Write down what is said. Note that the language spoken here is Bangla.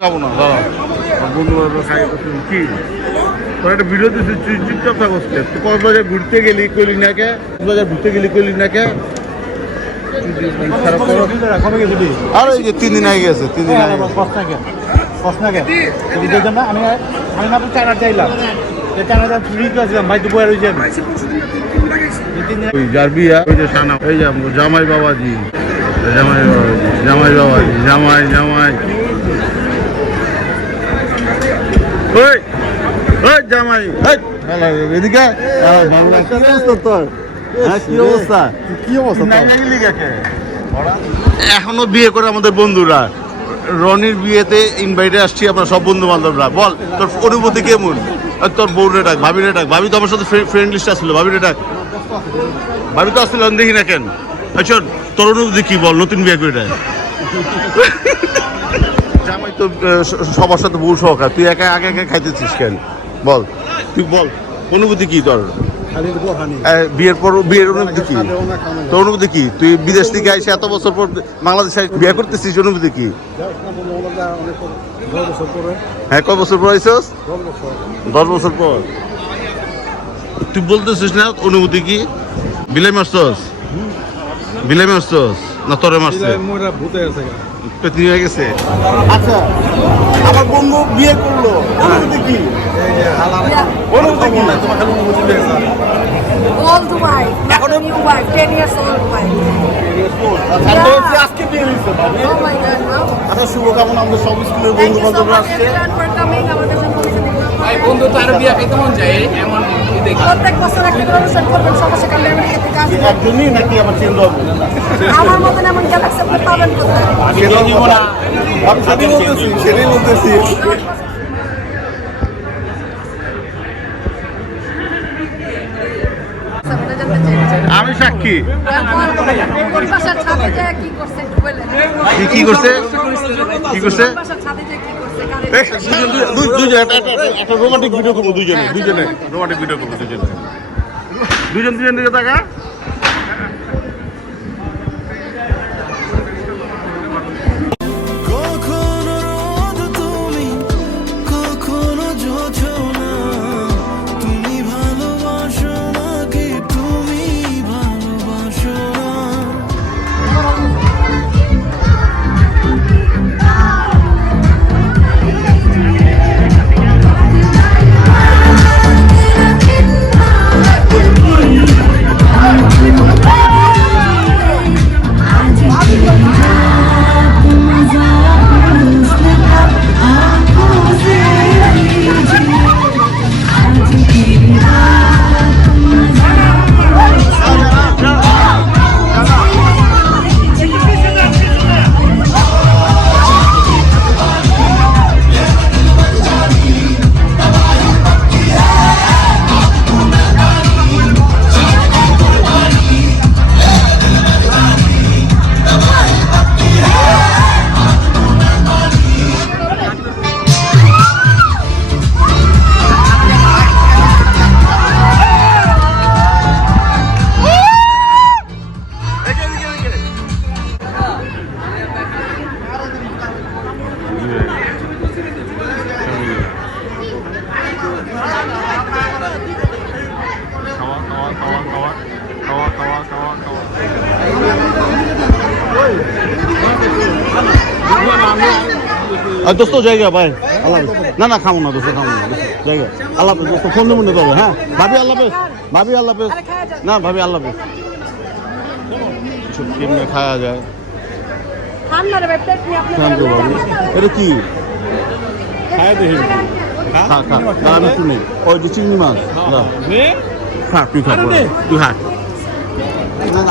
খাবো না দাদা বন্ধুরা খাই কি তোর একটা ভিডিও দিচ্ছি তুই চুপচাপ থাকস তুই কক্সবাজার ঘুরতে গেলি কইলি না কে কক্সবাজার ঘুরতে গেলি কইলি না কে আর এই যে 3 দিন আগে গেছে 3 দিন আগে আমি মাত্র 4 হাজার চাইলাম 4 হাজার ফ্রি করেছিলাম ভাই দুপুরে রয়েছে যার বিয়া ওই যে সানা এই যে জামাই বাবাজি জামাই ওই ওই জামাই এদিকে এখনো বিয়ে করে আমাদের বন্ধুরা রনির বিয়েতে ইনভাইটে আসছি আমরা সব বন্ধু বান্ধবরা বল তোর অনুভূতি কেমন তোর বউরে ডাক ভাবিরে ডাক ভাবি তো আমার সাথে ফ্রেন্ড লিস্ট আসছিল ভাবিরে ডাক ভাবি তো আসছিল আমি দেখি না কেন আচ্ছা তোর অনুভূতি কি বল নতুন বিয়ে করে জামাই তো সবার সাথে বউ সহকার তুই একা আগে খাইতেছিস কেন বল তুই বল অনুভূতি কি তোর বিয়ের অনুভূতি কি তোর অনুভূতি কি তুই বিদেশ থেকে আইসে এত বছর পর বাংলাদেশে বিয়ে করতেছিস অনুভূতি কি হ্যাঁ কয় বছর পর আইসস 10 বছর পর তুই বলতেছিস না অনুভূতি কি বিলাই মারছস না তোরে মারছে পেতনি হয়ে গেছে আচ্ছা আমার বন্ধু বিয়ে করলো অনুভূতি কি অনুভূতি কি না তোমার খালি অনুভূতি দিয়েছে All Dubai, এখন new wife, 10 years old wife. আচ্ছা আজকে বিয়ে হইছে Oh my God, wow. আচ্ছা শুভকামনা আমাদের সব স্কুলের Thank বন্ধু you so বান্ধবরা much আসছে everyone for coming. আমার কাছে পৌঁছে দিন। ভাই বন্ধু তো আরো বিয়া খাইতে মন যায় এমন দেখি প্রত্যেক বছর একটা করে অনুষ্ঠান করবেন সমস্যা কালে আমেরিকা থেকে আসবেন। একজনই নাকি আবার চেঞ্জ হবে আমার মতন এমন গ্যালাক্সি আপনি পাবেন কোথায়? আমি সেটাই বলতেছি আমি সাক্ষী কোন বাসার ছাদে যায় কি করছে একটু বলেন। কি করছে কোন বাসার ছাদে যায় কি করছে কারে একটা রোমান্টিক ভিডিও করবো দুজনে রোমান্টিক ভিডিও করবো দুজন দিকে টাকা দোস্ত জায়গা ভাই আল্লাহ না খাবো না দোস্ত খাবো না জায়গা আল্লাহ দোস্ত ফোন দেবো না তবে হ্যাঁ ভাবি আল্লাহ না ভাবি আল্লাহ কেমনে খাওয়া যায় এটা কি খায় দেখি আমি শুনি ওই যে চিংড়ি মাছ খা তুই খা তুই খা না